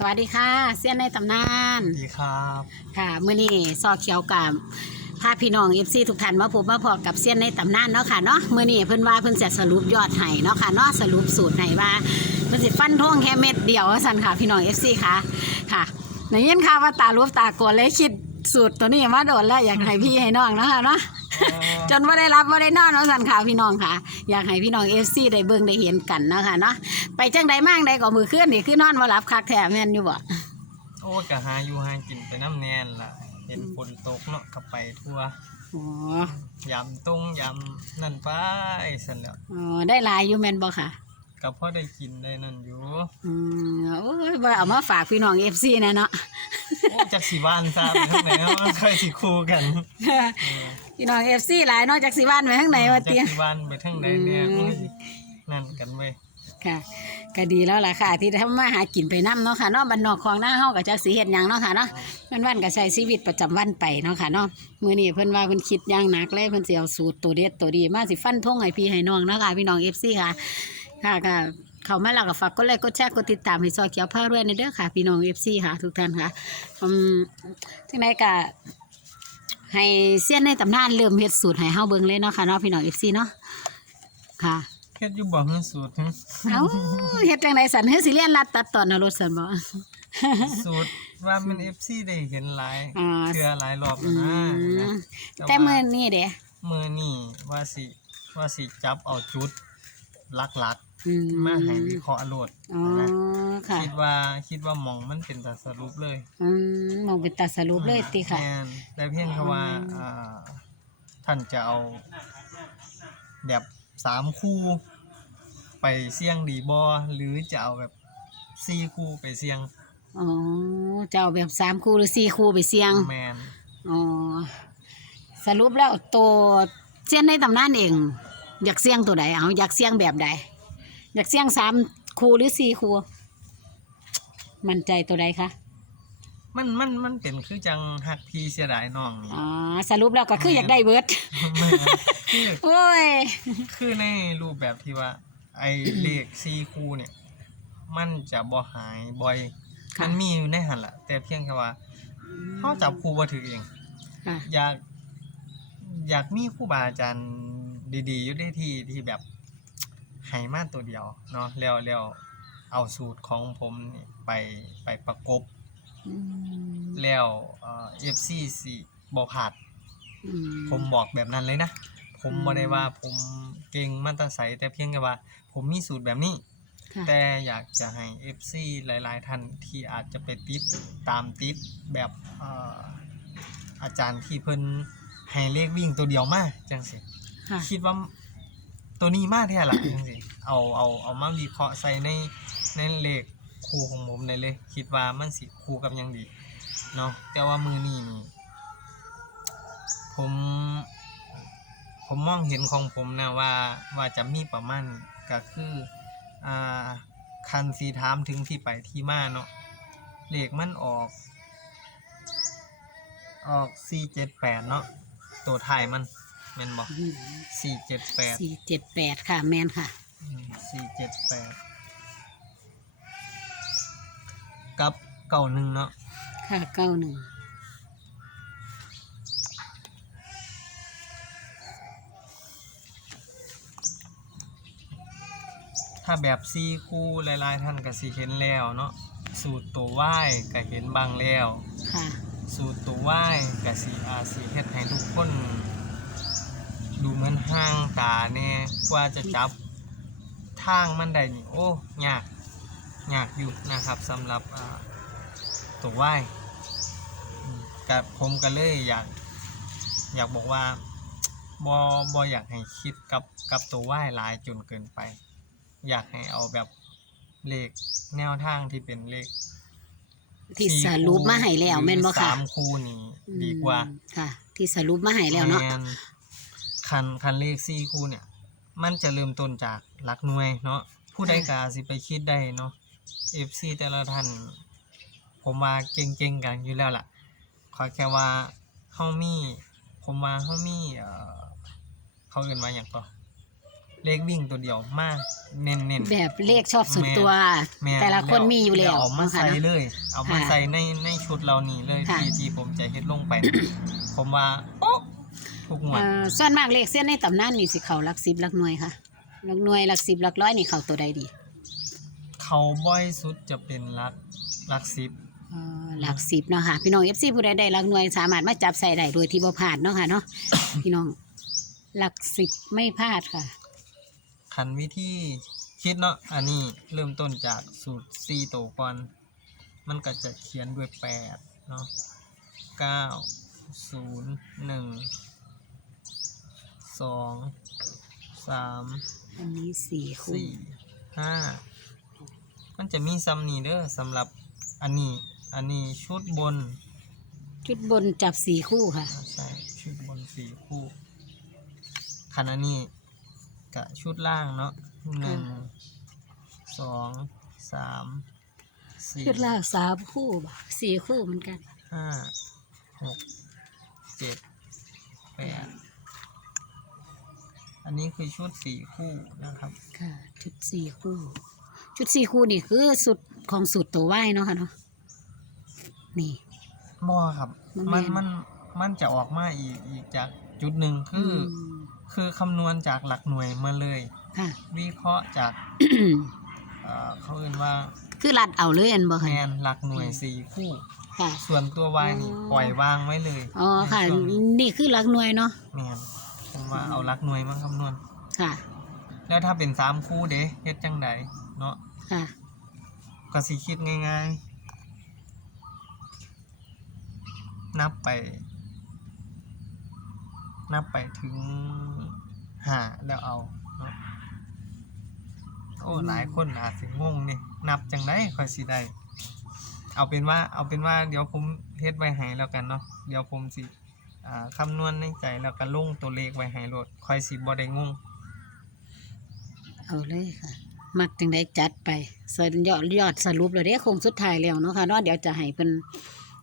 สวัสดีค่ะเซียนในตำนานดีครับค่ะมื้อนี้ซอเขียวกับพาพี่น้องเอฟซีทุกท่านมาพบมาพอกับเซียนในตำนานเนาะค่ะเนาะมื้อนี้เพิ่นว่าเพิ่นจะสรุปยอดให้เนาะค่ะเนาะสรุปสูตรให้ว่าเพิ่นสิฟันท่งแค่เม็ดเดียวว่าซั่นค่ะพี่น้องเอฟซีค่ะค่ะในยินค่ะว่าตารูปตาโกนเลยคิด สูตรตัวนี้มาโดนแล้วอยากให้พี่ให้น้องเนาะค่ะเนาะจนว่าได้รับว่าได้นอนเนาะสันข่าวพี่น้องค่ะ อยากให้พี่น้องเอฟซีได้เบิ่งได้เห็นกันเนาะค่ะเนาะไปจังใดมั่งใดก็มือเคลื่อนนี่คือนอนว่ารับคักแท้แม่นอยู่บ่โอ้กะหาอยู่หากินไปน้ำแนนล่ะ เห็นฝนตกเนาะก็ไปทั่วอ๋อยำตรงยำนั่นไปสันแหล้วอ๋อได้หลายอยู่แม่นบ่ค่ะ ก็พอได้กินได้นั่นอยู่อืมโอ้ยบ่เอามาฝากพี่น้องเอฟซีนะเนาะ โอ้จักสีบ้านซาไปทางไหนเนาะเคยสิคู่กันเออพี่น้องเอฟซีหลายเนอกจากสิบ้านไปทางไหนวะจัเตี้ยกสีบ้านไปทางไหนเนี่ยอืม โอ้ยนั่นกันเว้ยค่ะก็ดีแล้วล่ะค่ะ ที่ทำมาหากินไปนํเนาะค่ะเนาะบ้านนอกของหน้าเฮาก็จักสิเฮ็ดหยังเนาะค่ะเนาะวันวันๆก็ใช้ชีวิตประจำวันไปเนาะค่ะเนาะมื้อนี้เพิ่นว่าเพิ่นคิดอย่างหนักเลยเพิ่นสิเอาสูตรตัวเด็ดตัวดีมาสิฟันธงให้พี่ให้น้องเนาะค่ะพี่น้อง FC ค่ะ ค่ะก็เข้ามาแล้วก็ฝากกดไลค์กดแชร์กดติดตามให้ซอยเขียวผ้ารวยในเด้อค่ะ พี่น้อง FC ค่ะ ทุกท่านค่ะอืมจังไดก็ให้เสี้ยนในตำนานเริ่มเฮ็ดสูตรให้เฮาเบิ่งเลยเนาะค่ะเนาะพี่น้อง FC เนาะค่ะเฮ็ดอยู่บ่เฮือสูตรหึเอ้าเฮ็ดจังไดสันเฮ็ดสิเรียนรัดตัดตอนเอารถสันบ่สูตรว่ามัน FC ได้เห็นหลายอ่าเทื่อหลายรอบอืแล้วนะมนะแต่ว่ามื้อนี้เด้มือนี่ว่าสิว่าสิจับเอาจุด หลักอืมๆมาให้วิเคราะห์โลดอ๋อนะค่ะคิดว่าคิดว่าหมองมันเป็นตัดสรุปเลยอืมมองเป็นตาสรุปเลยติค่ะ แม่นแต่เพียงแค่ว่าอืมอ่าท่านจะเอา แบบสามคู่ ไปเสี่ยงดีบอหรือจะเอาแบบสี่คู่ไปเสี่ยงอ๋อจะเอาแบบสามคู่หรือสี่คู่ไปเสี่ยง แมนอ๋อ สรุปแล้วตัวเสี้ยนในตำนานเอง อยากเสี่ยงตัวใดเอาอยากเสี่ยงแบบใดอยากเสี่ยงสามคู่หรือสี่คู่มั่นใจตัวใดคะมันมันมันเป็นคือจังหักพีเสียดายน้องนี่อ๋อสรุปแล้วก็คืออยากได้เบิร์ดแม่นคือโอ้ยคือในรูปแบบที่ว่า ไอ้เลขสี่คู่เนี่ย มันจะบ่หายบ่อยค่ะมันมีอยู่ในหันละแต่เพียงแค่ว่าเขาจับคู่บ่ถือเอง ค่ะ อยาก อยากมีครูบาอาจารย์ ดีๆอยู่ได้ที่ที่แบบให้มาตัวเดียวเนาะแล้วแล้วเอาสูตรของผมนี่ไปไปประกบ อืมแล้วเอ่อฟซีสิบ่ผาด อืผมบอกแบบนั้นเลยนะ ผมบ่ได้ว่าผมเก่งมาแตาใสแต่เพียงแค่ว่า ผมมีสูตรแบบนี้ ค่ะแต่อยากจะให้ FC หลาย ๆ ท่านที่อาจจะไปติดตามติดแบบเอ่ออาจารย์ที่เพิ่นให้เลขวิ่งตัวเดียวมาจังสิ ค่ะ คิดว่าตัวนี้มาแท้ละจังสิเอาเอาเอามาวิเคราะห์ใส่ในในเลขคู่ของผมได้เลยคิดว่ามันสิคู่กับหยังดีเนาะแต่ว่ามือนี้นี่ผม ผมมองเห็นของผมนะว่าว่าจะมีประมาณก็คืออ่าคันสีถามถึงที่ไปที่มาเนาะเลขมันออก ออกสี่เจ็ดแปดเนาะตัวถ่ายมัน แม่นบอกสี่เจ็ดแปดสี่เจ็ดแปดค่ะ แมนค่ะ สี่เจ็ดแปดกับเก่าหนึ่งเนาะค่ะเก้าหนึ่งถ้าแบบซีคู่หลายๆท่านก็สิเห็นแล้วเนาะสูตรตัวไหว้ก็เห็นบางแล้ว ค่ะ สูตรตัวไหว้กับสีอาสีเฮ็ดให้ทุกคน ดูเหมือนห้างตาแน่กว่าจะจับทางมันได้นี่โอ้ยากยากอยู่นะครับสำหรับอ่าตัวไหว้อืมกับผมก็เลยอยาก อยากบอกว่าบอบออยากให้คิดกับกับตัวไหว้หลายจนเกินไป อยากให้เอาแบบเลขแนวทางที่เป็นเลขที่สรุปมาให้แล้วแม่นบ่หรือค่ะสามคู่นี้ดีกว่าอืมค่ะ ที่สรุปมาให้แล้วเนาะแม่ คันคันเลขสี่คู่เนี่ย มันจะเริ่มต้นจากหลักหน่วยเนาะผู้ใดกาสิไปคิดได้เนาะ FC แต่ละท่านผมว่าเก่งๆกันอยู่แล้วล่ะ ขอแค่ว่าเฮามีผมว่าเฮามีเอ่อเขาเอ่นว่าหยังต่อเลขวิ่งตัวเดียวมากเน้นเน้นแบบเลขชอบสุดตัวแม่นแต่ละคนมีอยู่แล้วเอามาเนาะค่ะใส่เนาะเลย เอามาค่ะใส่ในในชุดเรานี่เลยค่ะที่ที่ผมจะเฮ็ดลงไป ผมว่าโอ๊ะ ทุกงวดเอ่อส่วนมากเลขเส้นในตำนานนี่สิเขาหลักสิบหลักหน่วยค่ะหลักหน่วยหลักสิบหลักร้อยนี่เขาตัวใดดีเขาบ่อยสุดจะเป็นลักลักสิบเอ่อหลักสิบเนาะค่ะพี่น้องเอฟซีผู้ใดได้หลักหน่วยสามารถมาจับใส่ได้โดยที่บ่พลาดเนาะค่ะเนาะ พี่น้องหลักสิบไม่พลาดค่ะ คันวิธีคิดเนาะอันนี้เริ่มต้นจากสูตรสี่ตัวก่อน มันก็จะเขียนด้วยแปดเนาะเก้าศูนย์หนึ่ง สองสามอันนี้สี่คู่สี่ห้ามันจะมีซัมนี่เด้อสำหรับอันนี้ อันนี้ชุดบนชุดบนจับสี่คู่ค่ะ อ่าใช่ชุดบนสี่คู่คันอันนี้กับชุดล่างเนาะหนึ่งสองสามสี่ ชุดล่างสามคู่บ่สี่คู่เหมือนกัน ห้าหกเจ็ดแปด อันนี้คือชุดสี่คู่นะครับ ค่ะ ชุดสี่คู่ ชุดสี่คู่นี่คือสุดของสุดตัวไหวเนาะค่ะเนาะนี่บอครับมันมันแม่น มันมันจะออกมาอีกอีกจากจุดหนึ่งคือมอคือคำนวณจากหลักหน่วยมาเลย ค่ะ วิเคราะห์จากเอ่อเขาเอ่นว่าคือรัดเอาเลยอันบ่แทค่ะนหลักหน่วยสี่คู่ ค่ะ ส่วนตัววายนี่อ๋อ ปล่อยวางไว้เลยอ๋อค่ะ ในช่วงนี้นี่คือหลักหน่วยเนาะ แมน ผมว่าเอาหลักหน่วยมาคำนวณ ค่ะ แล้วถ้าเป็นสามคู่เด้เฮ็ดจังใดเนาะค่ะ ก็สิคิดง่ายๆ นับไป นับไปถึงหาแล้วเอาเนาะโอ้อืมหลายคนอาจสิงงนี่นับจังไดค่อยสิได้เอาเป็นว่าเอาเป็นว่าเดี๋ยวผมเฮ็ดไว้ให้แล้วกันเนาะเดี๋ยวผมสิอ่า คำนวณในใจแล้วก็ลงตัวเลขไว้ให้โลดค่อยสิบ่ได้งงเอาเลยค่ะ มักจังได้จัดไปสรุปยอดยอดสรุปแล้วเด้คงสุดท้ายแล้วเนาะค่ะเนาะเดี๋ยวจะให้เพิ่น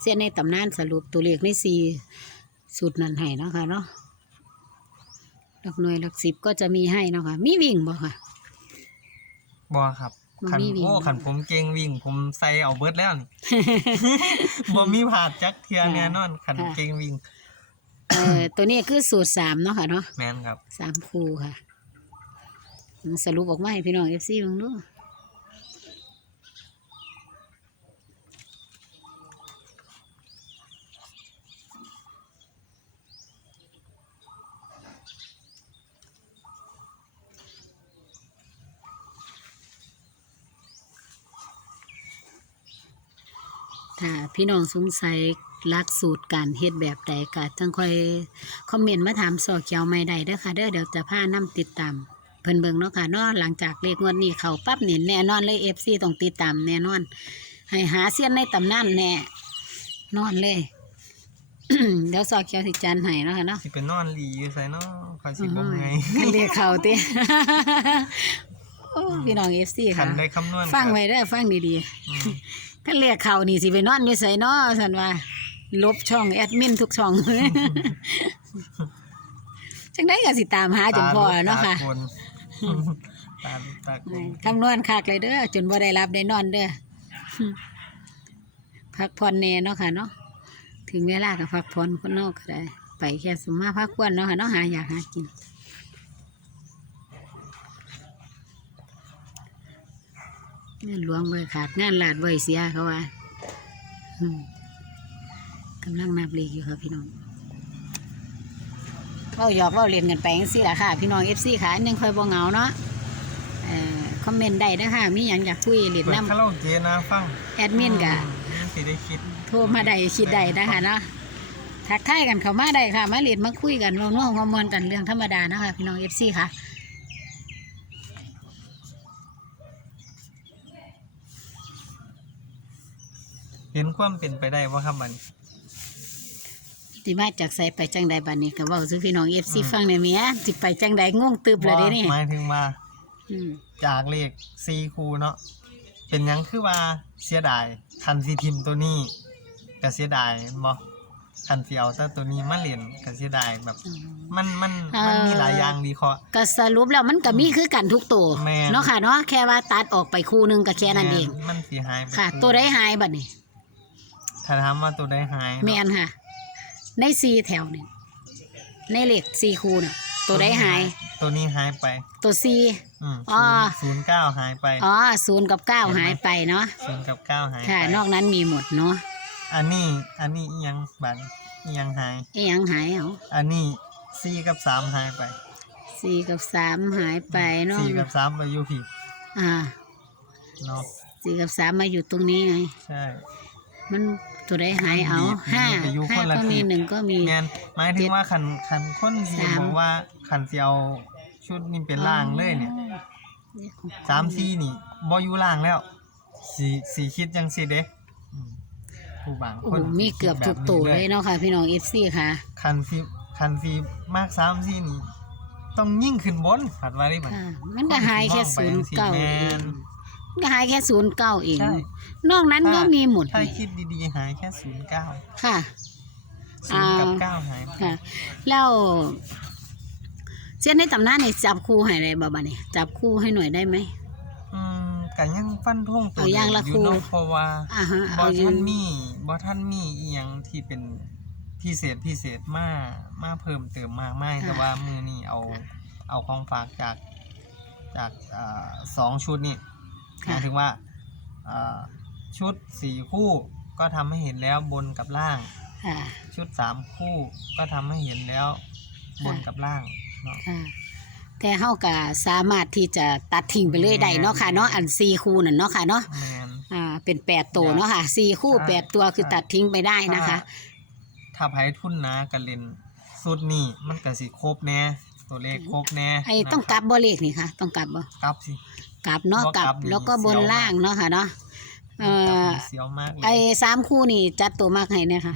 เสียในตำนานสรุปตัวเลขในสี่สูตรนั้นให้เนาะค่ะเนาะหลักหน่วยหลักสิบก็จะมีให้เนาะค่ะ มีวิ่งบ่ค่ะบ่ครับบ่ขันมีวิ่งโอ้ขันผมเก่งวิ่ง ผมใส่เอาเบิดแล้วนี่บ่มีผาดจักเทียแน่นอนขันค่ะเก่งวิ่ง เอ่อตัวนี้คือสูตรสามเนาะค่ะเนาะแม่นครับ สามคู่ค่ะสรุปออกมาให้พี่น้องเอฟซีมึงดูถ้าพี่น้องสงสัยห ลักสูตรการเฮ็ดแบบใดก็จังค่อยคอมเมนต์มาถามสอเขียวไม่ได้เด้อค่ะเด้อเดี๋ยวจะพานํติดตามเพิ่นเบิ่งเนาะค่ะเนาะหลังจากเลขงวดนี้เข้าปั๊บนี่แน่นอนเลย FC ต้องติดตามแน่นอน ให้หาเสี้ยนในตำนานแน่นอนเลย เดี๋ยวสอเขียวสิจันให้เนาะค่ะเนาะสิเป็นนอนหลีอยู่ไสเนาะคอยสิบ่ไงคันเลขเข้าติโอ้พี่น้อง FC คัค่ะนได้คำนวณฟังก็ไว้เด้อฟังดีๆอืมถ้าเรียกเขานี่สิไปนอนอยู่ไสเนาะสันว่า ลบช่องแอดมินทุกช่องจังได้ก็สิตามหาจนพอเนาะค่ะตาลุกตาคนตาลุกตาคนคำนวณคักเลยเด้อจนบ่ได้รับได้นอนเด้อพักผ่อนแน่เนาะค่ะเนาะถึงเวลาก็พักผ่อนคนนอกก็ได้ ไปแค่สมมาพักควรเนาะค่ะเนาะหาอยากหากินงานหลวงเบิกขาดงานลาดเบิเสียเขาว่าอืม กำลังนับเลขอยู่ค่ะพี่น้องเว้าหยอกเว้าเล่นกันไปจังซี่ล่ะค่ะ พี่น้องเอฟซีค่ะอันยังคอยบ่เหงาเนาะเอ่อคอมเมนต์ได้เด้อค่ะมีหยังอยากคุยเล่นเปิดน้คาราโอเกะนะฟังำแอดมินกะอืมสิได้คิดโทรมาได้คิดได้นะคะเนาะทักทายกันเข้ามาได้ค่ะ มาเล่นมาคุยกันร่วมร่วมมวลกันเรื่องธรรมดานะคะ พี่น้องเอฟซีค่ะเห็นความเป็นไปได้ว่าครับมัน ที่มาจากใส่ไปจังใดบัดนี้ก็เว้าสู่พี่น้องเอฟซีฟังในอยแหม่สิไปจังใดงงตึบเลยเด้นี่หมายถึงว่าอืมจากเลขซีคูเนาะเป็นหยังคือว่าเสียดายคันซีทิมตัวนี้ก็เสียดายแม่นบ่คันสิเอาแต่ตัวนี้มาเล่นก็สิได้แบบ อืม มันมันเอ่อมันมีหลายอย่างดีเคาะก็สรุปแล้วมันก็มีคือกันทุกตัวแม่น เนาะค่ะเนาะแค่ว่าตัดออกไปคู่หนึงก็แค่นั้นเอง แม่มันสิหายไปค่ะอตัวได้หายบัดนี้ถ้าถามว่าตัวได้หายแมนค่ะ ในซีแถวนี่ในเหล็กซีคูน่ะตัวได้หาย ตัวนี้หายไป ตัวซีอืมอ๋อศูนย์เก้าหายไป อ๋อศูนย์กับเก้าหายไปเนาะศูนย์กับเก้าหายไปค่ะนอกนั้นมีหมดเนาะอันนี้อันนี้อิหยังบัตรอิหยังหายเอ้ยังหายเอาอันนี้สี่กับสามหายไปสี่กับสามหายไปเนาะสี่กับสามไปอยู่ผิดอ่าเนาะสี่กับสามมาอยู่ตรงนี้ไง ใช่ มัน ตัวได้หายเอาดีดห้าไปอยู่ห้าคนละก็มีทิศหนึ่งก็มีแมนหมายถึงว่าขันขันคนที่สามบอกว่าขันเสียวชุดนี้เป็นล่างเลยเนี่ยสามสี่นี่บอยู่ล่างแล้วสีสีคิดจังสิเด้อืมผู้บางโอ้คโหนมีเกือบทุกตัวเลยเนาะค่ะ พี่น้องเอฟซีค่ะคันฟีคันฟีมากสามสี่นี่ต้องยิ่งขึ้นบนผัดไว้ได้ไหมค่ะมันก็หายแค่มศูองนย์ไปเก้า จังสิเอแม่งนมันก็หายแค่ศูนย์เก้าเอง ใช่ นอกนั้นก็มีหมดถ้าเลยคิดดีๆหายแค่ศูนย์เก้าค่ะ ศูนย์กับอ่าเก้าหายไปค่ะ แล้วเส้นในตำนานนี่จับคู่ให้ได้บ่บัดนี่จับคู่ให้หน่อยได้ไหม อืมกันยังฟันธงตัวเอาอย่างละอยู่คู่เนาะเพราะว่าอ่าฮะบเอาออยู่ท่านมีบอท่านมีอีหยังที่เป็นพิเศษพิเศษมากมาเพิ่มเติมมากไม่แต่ว่ามือนี่เอาเอาของฝากจากจากอ่าสองชุดนี่ หค่ะ มายถึงว่าอ่าชุดสี่คู่ก็ทำให้เห็นแล้วบนกับล่าง ค่ะ ชุดสามคู่ก็ทำให้เห็นแล้วบนกับล่างเนาะ ค่ะ แต่เฮาก็สามารถที่จะตัดทิ้งไปเลยได้เนาะค่ะเนาะอันสี่คู่นั่นเนาะค่ะเนาะ แมน อ่า เป็นแปดตัวเนาะค่ะสี่คู่อ่าแปดตัวคือตัดทิ้งไปได้นะคะ ถ้าไพ่ทุนนะกันเล่นสุดนี่มันก็สิครบแน่ตัวเลขครบแน่ไอ้ต้องกลับบ่เลขนี่ค่ะ ต้องกลับบ่ กลับสิ กลับเนาะบ่กลับกลับนี่แล้วก็บนเสียวมากล่างเนาะค่ะเนาะเอ่กลับอนี่เสียวมากเลยไอ้สามคู่นี่จัดตัวมากให้เนี่ยค่ะ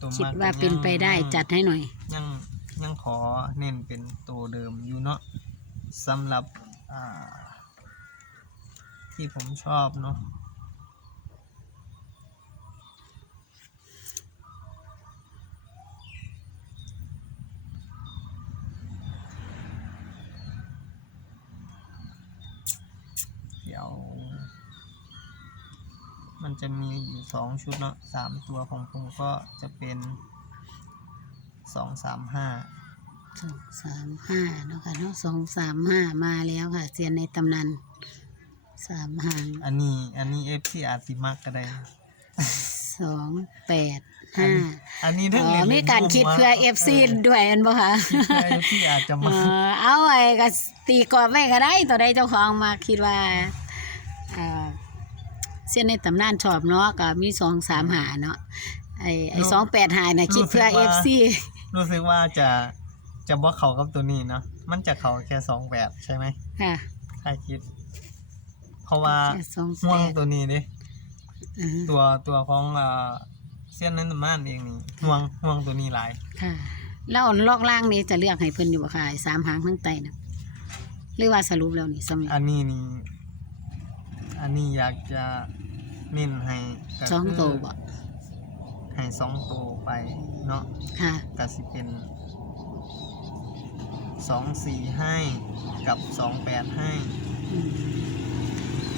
ตัวคิดมกว่าเป็นไปได้ยังจัดให้หน่อย ยังยังขอเน้นเป็นตัวเดิมอยู่เนาะสำหรับอ่าที่ผมชอบเนาะเดี๋ยว มันจะมีอยู่สองชุดเนาะสามตัวของผมก็จะเป็นสองสามห้าสองสามห้าเนาะค่ะเนาะสองสามห้ามาแล้วค่ะเซียนในตำนานสามหางอันนี้อันนี้เอฟซีอาจสิมักก็ได้สองแปดห้าอันนี้อ๋ถ้าอเรียนมีการคิดเพื่อเอฟซีด้วยอันบ่คะเพื่อเอฟซีอาจจะเอมาอเอาไอ้ก็ตีกรอบไว้ก็ได้ตัวใดเจ้าของมาคิดว่าเอ่อเส้นในตำนานชอบเนาะก็มีสองสามหาเนาะไอ้ไอ้สองแปดหาน่ะคิดเพื่อเอฟซีรู้สึกว่าจะจะบ่เขากับตัวนี้เนาะมันจะเขาแค่สองแบบใช่ไหมค่ะถ้าคิด เพราะว่าแค่สองห่วแปงดตัวนี้เด้อ่าตัวตัวของเอ่อเส้นนั้นม่านเองนี่ห่วงห่วงตัวนี้หลายค่ะแล้วลอกล่างนี้จะเลือกให้เพิ่นอยู่บ่ค่ะไอ้สามหางทั้งไตนะหรือว่าสรุปแล้วนี่สำเร็จอันนี้นี่อันนี้อยากจะ เน้นให้ก็สองคืโตวบ่ให้สองโตวไปเนาะค่ะ ก็สิเป็นสองสี่ให้กับสองแปดให้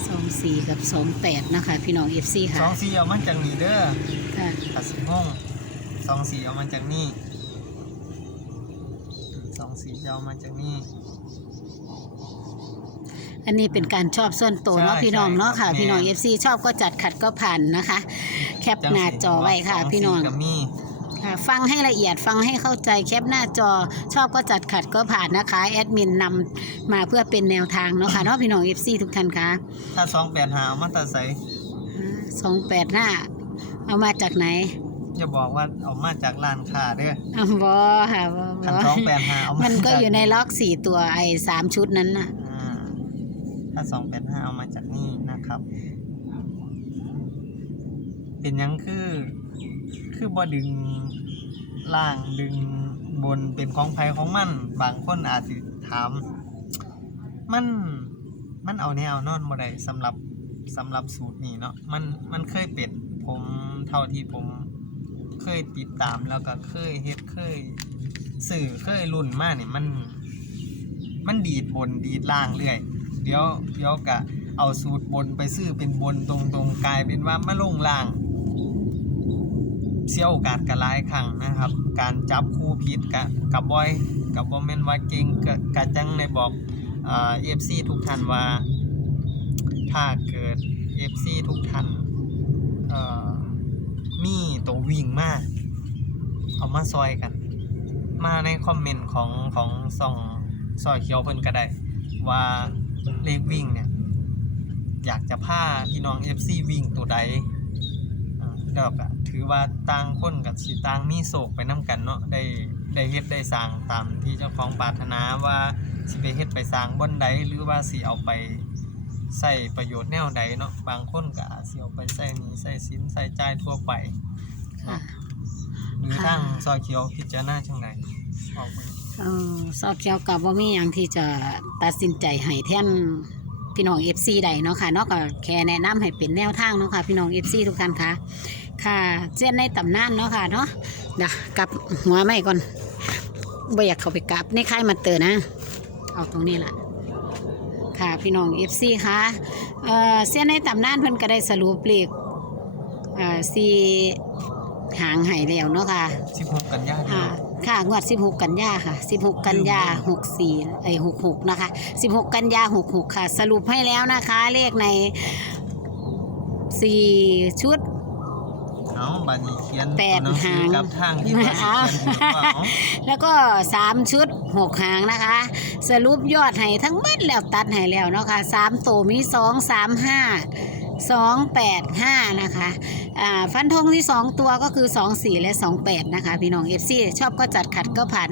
สองสี่กับสองแปดนะคะ พี่น้องเอฟซีค่ะสองสี่เอามาจากนี่เด้อค่ะขัดสิบห้องสองสี่เอามาจากนี่สองสี่เอามาจากนี่ อันนี้เป็นการชอบส่วนตัวเนาะใช่พี่น้องเนาะค่ะใช่ครับพี่น้องแม่เอฟซีชอบก็จัดขัดก็ผ่านนะคะ แคปหน้าจอไว้ค่ะสสี่พี่น้องกับมีค่ะฟังให้ละเอียดฟังให้เข้าใจแคปหน้าจอชอบก็จัดขัดก็ผ่านนะคะ แอดมินนำมาเพื่อเป็นแนวทางเนาะค่ะเนาะพี่น้องเอฟซีทุกท่านค่ะ ถ้าสองแปดหาเอามาตัดใส่สองแปดห้าเอามาจากไหนอย่าบอกว่าเอามาจากร้านค้าเด้ออ๋อบอค่ะบอขันสองแปดหาเอามามันก็จากอยู่ในล็อกสี่ตัวไอ้สามชุดนั้นน่ะอ่า ถ้าสองแปดห้าเอามาจากนี่นะครับ เป็นยังคือ คือบ่ดึงล่างดึงบนเป็นของไผของมัน บางคนอาจสิถาม มันมันเอาแนวนอนบ่ได้สำหรับสำหรับสูตรนี้เนาะมันมันเคยเป็นผมเท่าที่ผมเคยติดตามแล้วก็เคยเฮ็ดเคยสื่อเคยรุ่นมากเนี่ยมัน มันดีดบนดีดล่างเรื่อย เดี๋ยวเดี๋ยวกะเอาสูตรบนไปซื้อเป็นบนตรงๆกลายเป็นว่ามาลงล่าง เสียโอกาสกันหลายครั้งนะครับ การจับคู่พิษกะกับบอยกับบอมเมนว่าเก่งกะกะจังในบอกเอฟซีทุกท่านว่า ถ้าเกิด FC ทุกท่านมีตัววิ่งมาก เอามาซอยกัน มาในคอมเมนต์ของของส่องซอยเขียวเพิ่นก็ได้ว่า เลขวิ่งเนี่ย อยากจะพาพี่น้อง FC วิ่งตัวใดอ่าแล้วก็ถือว่าต่างคนกับสิต่างมีโศกไปนํกันเนาะได้ได้เฮ็ดได้สร้างตามที่เจ้าของปรารถนาว่าสิไปเฮ็ดไปสร้างบนใดหรือว่าสิเอาไปใส่ประโยชน์แนวใดเนาะบางคนก็อาจสิเอาไปใส่หนี้ใส่สินใส่จ่ายทั่วไปค่ะหรือค่ะทางซอยเขียวพิจารณาจังไดออกไป เออซอกเขียวกับว่ามีอย่างที่จะตัดสินใจให้แท่นพี่น้อง FC ใดเนาะค่ะเนาะก็แค่แนะนำให้เป็นแนวทางเนาะค่ะพี่น้อง FC ทุกท่านค่ะ ค่ะเส้นในตำนานเนาะค่ะเนาะเดี๋ยวกลับหัวไม่ก่อนบ่อยากเข้าไปกลับในค่ายมาเตอร์นะ เอาตรงนี้ล่ะค่ะพี่น้อง FC ค่ะเอ่อเส้นในตำนานเพิ่นก็ได้สรุปเลขเอ่อสี่หางให้แล้วเนาะค่ะ16กันยายนอ่า ค่ะงวด 16 กันยาค่ะ 16 กันยา64ไอ้66 นะคะ 16 กันยา66 ค่ะ สรุปให้แล้วนะคะ เลขใน 4 ชุด เอาบัดนี้เขียนแปดตัวหนังสือหางกับทางที่ว่าสิเขียนอยู่ว่าเอาแล้วก็3ชุด6หางนะคะ สรุปยอดให้ทั้งหมดแล้วตัดให้แล้วเนาะค่ะ3ตัวมี2 3 5 2 8 5นะคะอ่าฟันธงที่2ตัวก็คือ2 4และ2 8นะคะ พี่น้อง FC ชอบก็จัดขัดก็ผ่าน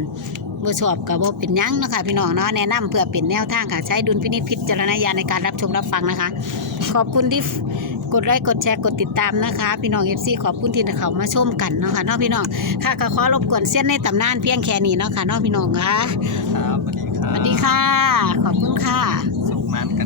บ่ชอบก็บ่เป็นหยังเนาะคะพี่น้องเนาะแนะนำเพื่อเป็นแนวทางค่ะ ใช้ดุลพินิจพิจารณญาณในการรับชมรับฟังนะคะ ขอบคุณที่ กดไลค์กดแชร์กดติดตามนะคะ พี่น้องเอฟซีขอบคุณที่เขามาชมกันเนาะค่ะเนาะพี่น้องค่ะก็ขอรบกวนเส้นในตำนานเพียงแค่นี้เนาะค่ะเนาะพี่น้องค่ะครับสวัสดีค่ะสวัสดีค่ะ ขอบคุณค่ะสุขมันกัน